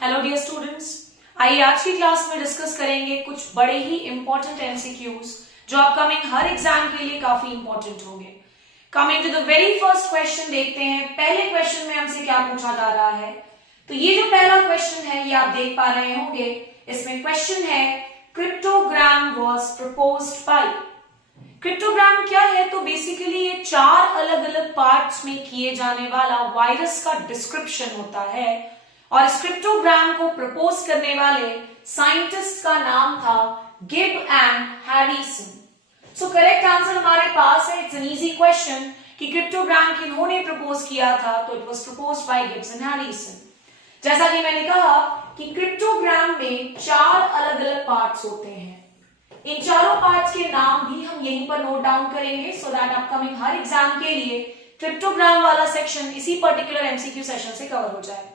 Hello dear students, आइए आज की क्लास में डिस्कस करेंगे कुछ बड़े ही इंपॉर्टेंट एमसीक्यूज जो अपकमिंग हर एग्जाम के लिए काफी इंपॉर्टेंट होंगे। Coming to the very first question, देखते हैं पहले क्वेश्चन में हमसे क्या पूछा जा रहा है। तो ये जो पहला क्वेश्चन है ये आप देख पा रहे होंगे। इसमें क्वेश्चन है cryptogram was proposed by. Cryptogram क्या है? तो बेसिकली ये 4 अलग अलग पार्ट्स में किए जाने वाला वायरस का डिस्क्रिप्शन होता है और इस क्रिप्टोग्राम को प्रपोज करने वाले साइंटिस्ट का नाम था Gibb and Harrison. So correct answer हमारे पास है। इट्स एन इजी क्वेश्चन कि क्रिप्टोग्राम किन्होंने प्रपोज किया था, तो it was proposed by Gibbs and Harrison. जैसा कि मैंने कहा कि क्रिप्टोग्राम में 4 अलग अलग पार्ट्स होते हैं। इन चारों पार्ट्स के नाम भी हम यहीं पर नोट डाउन करेंगे सो दैट अपकमिंग हर एग्जाम के लिए क्रिप्टोग्राम वाला सेक्शन इसी पर्टिकुलर एमसीक्यू सेशन से कवर हो जाए।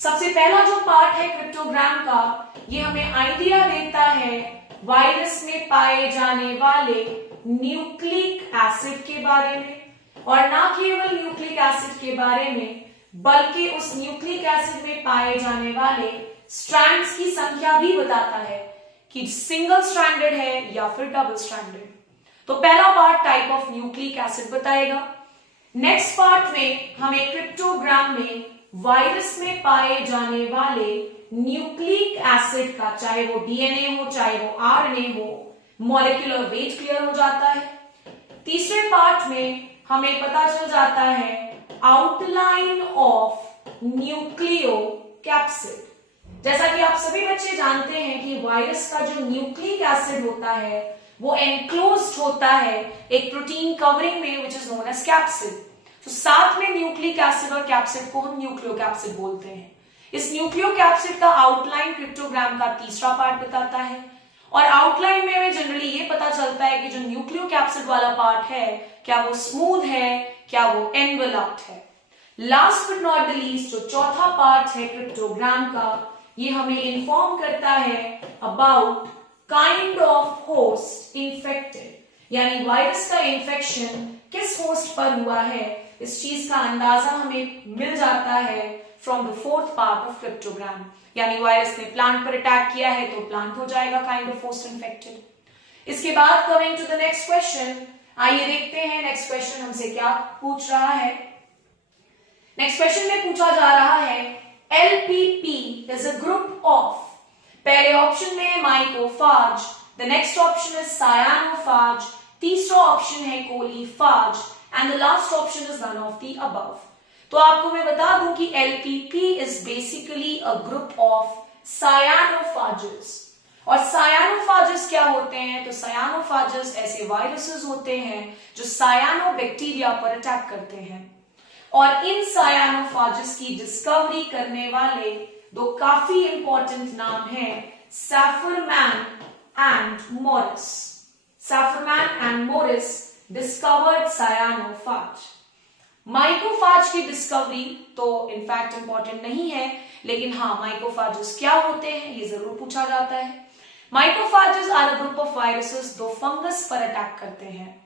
सबसे पहला जो पार्ट है क्रिप्टोग्राम का, ये हमें आइडिया देता है वायरस में पाए जाने वाले न्यूक्लिक एसिड के बारे में, और ना केवल न्यूक्लिक एसिड के बारे में बल्कि उस न्यूक्लिक एसिड में पाए जाने वाले स्ट्रैंड्स की संख्या भी बताता है कि सिंगल स्ट्रैंडेड है या फिर डबल स्ट्रैंडेड। तो पहला part type of nucleic acid बताएगा। नेक्स्ट पार्ट में हमें क्रिप्टोग्राम में वायरस में पाए जाने वाले न्यूक्लिक एसिड का, चाहे वो डीएनए हो चाहे वो आरएनए हो, मॉलिक्यूलर वेट क्लियर हो जाता है। तीसरे पार्ट में हमें पता चल जाता है आउटलाइन ऑफ न्यूक्लियो कैप्सिड। जैसा कि आप सभी बच्चे जानते हैं कि वायरस का जो न्यूक्लिक एसिड होता है वो एनक्लोज्ड होता है एक प्रोटीन कवरिंग में which is known as capsid. तो साथ में न्यूक्लिक एसिड और कैप्सिड को हम न्यूक्लियो कैप्सिड बोलते हैं। इस न्यूक्लियो कैप्सिड का आउटलाइन क्रिप्टोग्राम का तीसरा पार्ट बताता है, और आउटलाइन में हमें जनरली ये पता चलता है कि जो न्यूक्लियो कैप्सिड वाला पार्ट है क्या वो स्मूथ है, क्या वो एनवेलप्ड है। Last but not the least जो चौथा पार्ट है क्रिप्टोग्राम का, ये हमें इंफॉर्म करता है about kind of host infected, यानी वायरस का इन्फेक्शन किस होस्ट पर हुआ है, इस चीज का अंदाजा हमें मिल जाता है from the fourth part of cryptogram. यानी वायरस ने प्लांट पर अटैक किया है तो प्लांट हो जाएगा काइंड ऑफ होस्ट इन्फेक्टेड। इसके बाद coming to the next question, आइए देखते हैं नेक्स्ट क्वेश्चन हमसे क्या पूछ रहा है। नेक्स्ट क्वेश्चन में पूछा जा रहा है LPP is a group of, पहले ऑप्शन में है mycophage, the next option is cyanophage, तीसरा ऑप्शन है coliphage and the last option is none of the above. तो आपको मैं बता दूं कि LPP is basically a group of cyanophages. और सायानोफाजेस क्या होते हैं? तो सायानोफाजेस ऐसे वायरसेस होते हैं जो सायानोबैक्टीरिया पर अटैक करते हैं, और इन सायानोफाजेस की डिस्कवरी करने वाले दो काफी इंपॉर्टेंट नाम हैं Safferman and Morris. Safferman and Morris discovered cyanophage. Mycophage की डिस्कवरी तो इनफैक्ट इंपॉर्टेंट नहीं है, लेकिन हाँ माइकोफाजेस क्या होते हैं ये जरूर पूछा जाता है। Mycophages are a group of viruses दो फंगस पर अटैक करते हैं।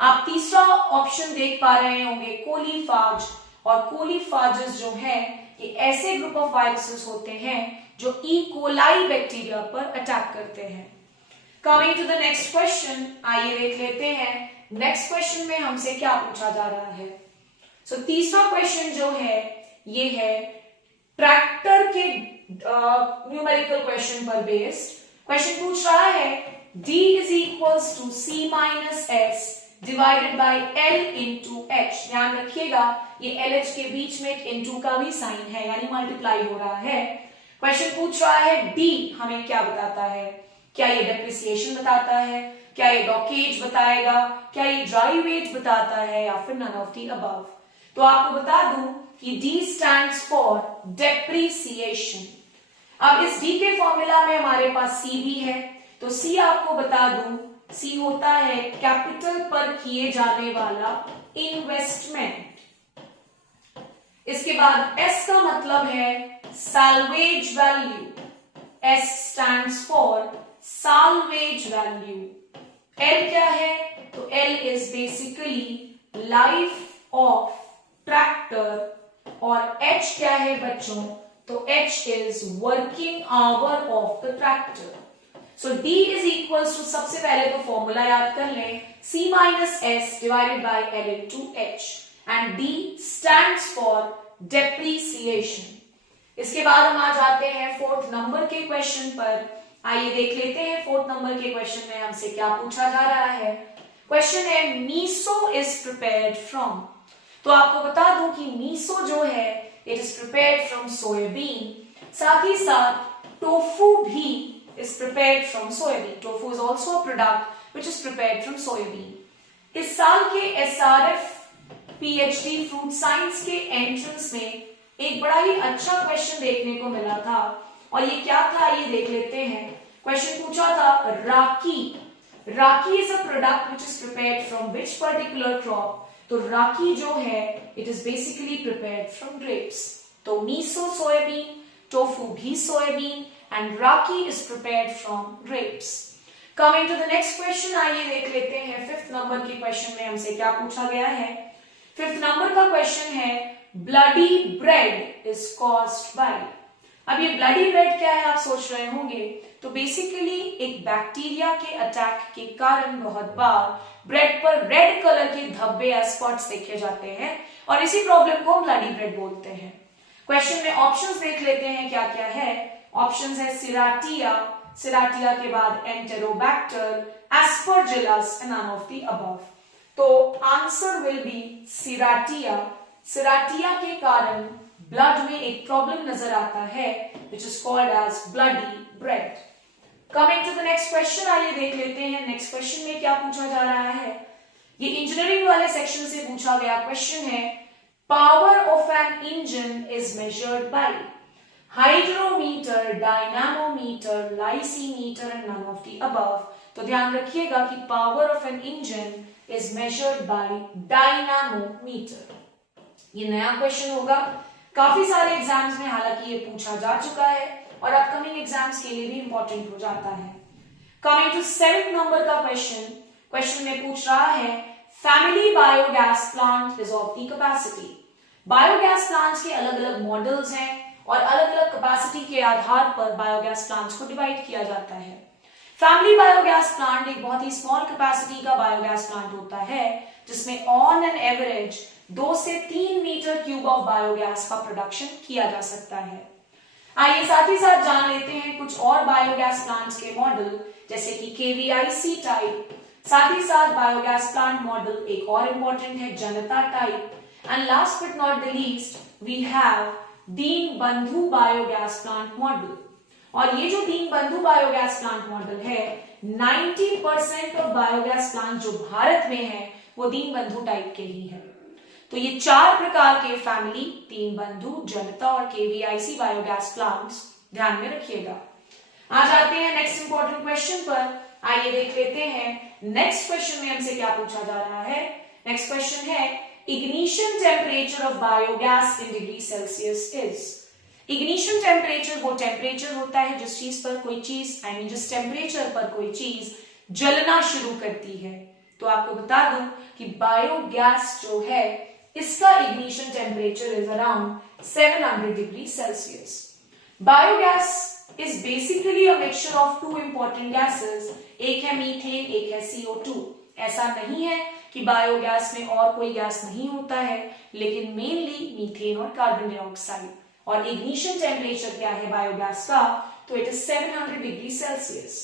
आप तीसरा ऑप्शन देख पा रहे होंगे कोलीफाज, और कोलीफाजेस जो है ये ऐसे ग्रुप ऑफ वायरसेस होते हैं जो ई कोलाई बैक्टीरिया पर अटैक करते हैं। Coming to the next question, आइए देख लेते हैं नेक्स्ट क्वेश्चन में हमसे क्या पूछा जा रहा है। सो तीसरा क्वेश्चन जो है ये है ट्रैक्टर के न्यूमेरिकल क्वेश्चन पर बेस्ड। क्वेश्चन पूछ रहा है D is equals to C minus S divided by L into H। ध्यान रखिएगा ये LH के बीच में एक इंटू का भी साइन है, यानी मल्टीप्लाई हो रहा है। क्वेश्चन पूछ रहा है D हमें क्या बताता है? क्या ये डेप्रिसिएशन बताता है, क्या ये डॉकेज बताएगा, क्या ये ड्राई वेट बताता है, या फिर नन ऑफ द अबव। तो आपको बता दूं कि D स्टैंड्स फॉर डेप्रिसिएशन। अब इस D के फॉर्मूला में हमारे पास C भी है, तो C आपको बता दूं C होता है कैपिटल पर किए जाने वाला इन्वेस्टमेंट। इसके बाद S का मतलब है salvage value, S stands for salvage value. L क्या है? तो L is basically life of tractor, और H क्या है बच्चों? तो H is working hour of the tractor. So D is equals to, सबसे पहले तो फॉर्मूला याद कर लें, C minus S divided by L into H, and D stands for depreciation. इसके बाद हम आ जाते हैं 4th नंबर के क्वेश्चन पर। आइए देख लेते हैं 4th नंबर के क्वेश्चन में हमसे क्या पूछा जा रहा है। क्वेश्चन है मीसो इज प्रिपेयर्ड फ्रॉम। तो आपको बता दूं कि मीसो जो है it is prepared from soybean, साथ ही साथ टोफू भी is prepared from soybean. Tofu is also a product which is prepared from soybean. इस साल के SRF PhD फ्रूट साइंस के एंट्रेंस में एक बड़ा ही अच्छा क्वेश्चन देखने को मिला था, और ये क्या था ये देख लेते हैं। क्वेश्चन पूछा था raki. Raki is a product which is prepared from which particular crop. तो राकी जो है it is basically prepared from grapes. तो मीसो सोयाबीन, टोफू भी soybean, and raki is prepared from grapes. Coming to the next question, आइए देख लेते हैं 5th number के क्वेश्चन में हमसे क्या पूछा गया है। 5th नंबर का क्वेश्चन है bloody bread is caused by। अब ये bloody bread क्या है आप सोच रहे होंगे। तो बेसिकली एक बैक्टीरिया के अटैक के कारण बहुत बार ब्रेड पर रेड कलर के धब्बे या स्पॉट्स देखे जाते हैं, और इसी प्रॉब्लम को हम ब्लडी ब्रेड बोलते हैं। क्वेश्चन में ऑप्शंस देख लेते हैं क्या क्या है। ऑप्शंस है सिराटिया, सिराटिया के बाद Enterobacter, Aspergillus and none of the above. तो answer will be Serratia. Serratia के कारण ब्लड में एक प्रॉब्लम नजर आता है which is called as bloody bread. Coming to the next question, आइए देख लेते हैं नेक्स्ट क्वेश्चन में क्या पूछा जा रहा है। ये इंजीनियरिंग वाले सेक्शन से पूछा गया क्वेश्चन है power of an engine is measured by hydrometer, dynamometer, lysimeter and none of the above. तो ध्यान रखिएगा कि power of an engine is measured by dynamometer. ये नया क्वेश्चन होगा, काफी सारे एग्जाम्स में हालांकि ये पूछा जा चुका है और अपकमिंग एग्जाम्स के लिए भी इंपॉर्टेंट हो जाता है। कमिंग टू 7th नंबर का क्वेश्चन, क्वेश्चन में पूछ रहा है family biogas plant is of the capacity. Biogas plants के अलग अलग मॉडल्स हैं और अलग अलग कैपेसिटी के आधार पर बायोगैस प्लांट्स को डिवाइड किया जाता है। फैमिली बायोगैस प्लांट एक बहुत ही स्मॉल कैपेसिटी का बायोगैस प्लांट होता है जिसमें ऑन एन एवरेज 2 से 3 मीटर क्यूब ऑफ बायोगैस का प्रोडक्शन किया जा सकता है। आइए साथ ही साथ जान लेते हैं कुछ और बायोगैस प्लांट्स के मॉडल, जैसे कि केवीआईसी टाइप, साथ ही साथ बायोगैस प्लांट मॉडल एक और इंपॉर्टेंट है Janata type, and last but not the least we have Deenbandhu biogas plant model. और ये जो दीनबंधु बायोगैस प्लांट मॉडल है 90% ऑफ बायोगैस प्लांट जो भारत में है वो दीनबंधु टाइप के ही है। तो ये 4 प्रकार के फैमिली, दीनबंधु, जनता और केवीआईसी बायोगैस प्लांट्स ध्यान में रखिएगा। आ जाते हैं नेक्स्ट इंपॉर्टेंट क्वेश्चन पर। आइए देख लेते हैं नेक्स्ट क्वेश्चन में हमसे क्या पूछा जा रहा है। नेक्स्ट क्वेश्चन है ignition temperature of biogas in degree Celsius is. Ignition temperature वो टेम्परेचर होता है जिस चीज पर कोई चीज जिस टेम्परेचर पर कोई चीज जलना शुरू करती है। तो आपको बता दूं कि बायोगैस जो है इसका ignition temperature is around 700 degree Celsius. Biogas is basically a mixture of 2 important gases, एक है मीथेन, एक है CO2। ऐसा नहीं है कि बायोगैस में और कोई गैस नहीं होता है, लेकिन मेनली मीथेन और कार्बन डाइऑक्साइड। और इग्निशन टेम्परेचर क्या है बायोगैस का, तो इट इज 700 डिग्री सेल्सियस।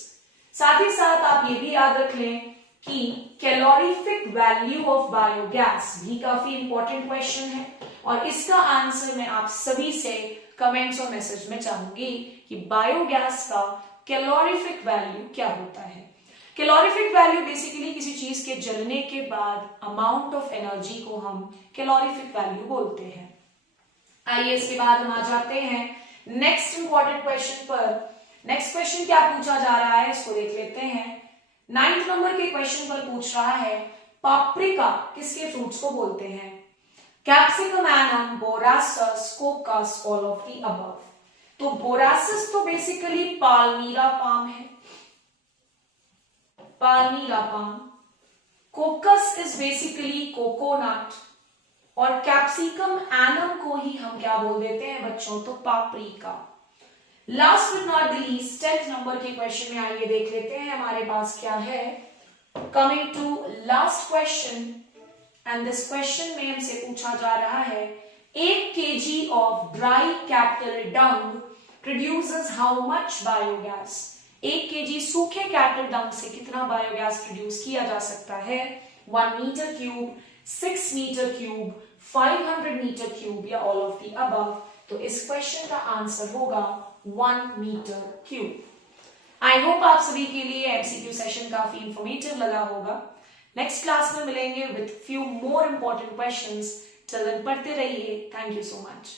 साथ ही साथ आप ये भी याद रख लें कि कैलोरीफिक वैल्यू ऑफ बायोगैस भी काफी इंपॉर्टेंट क्वेश्चन है, और इसका आंसर मैं आप सभी से कमेंट्स और मैसेज में चाहूंगी कि बायोगैस का कैलोरीफिक वैल्यू क्या होता है। कैलोरीफिक वैल्यू बेसिकली किसी चीज के जलने के बाद अमाउंट ऑफ एनर्जी को हम कैलोरीफिक वैल्यू बोलते हैं। आइए इसके बाद हम आ जाते हैं नेक्स्ट इंपॉर्टेंट क्वेश्चन पर। नेक्स्ट क्वेश्चन क्या पूछा जा रहा है इसको देख लेते हैं। 9th नंबर के क्वेश्चन पर पूछ रहा है पाप्रिका किसके फ्रूट्स को बोलते हैं। Capsicum annuum, Borassus, Cocos, all of the above. तो बोरासस तो बेसिकली पाल्मीरा पाम है, palmyra palm. Cocos is basically coconut, और कैप्सिकम एनम को ही हम क्या बोल देते हैं बच्चों, तो paprika. Last but not the least 10th number के क्वेश्चन में आइए देख लेते हैं हमारे पास क्या है। Coming to last question, and this question में हमसे पूछा जा रहा है 1 kg of dry cattle dung produces how much biogas. 1 kg सूखे कैटल डंग से कितना बायोगैस प्रोड्यूस किया जा सकता है, 1 metre cube, 6 metre cube, 500 metre cube या ऑल ऑफ द अबव। तो इस क्वेश्चन का आंसर होगा 1 मीटर क्यूब। आई होप आप सभी के लिए एमसीक्यू सेशन काफी इंफॉर्मेटिव लगा होगा। नेक्स्ट क्लास में मिलेंगे with few more important questions. Till then पढ़ते रहिए। Thank you so much.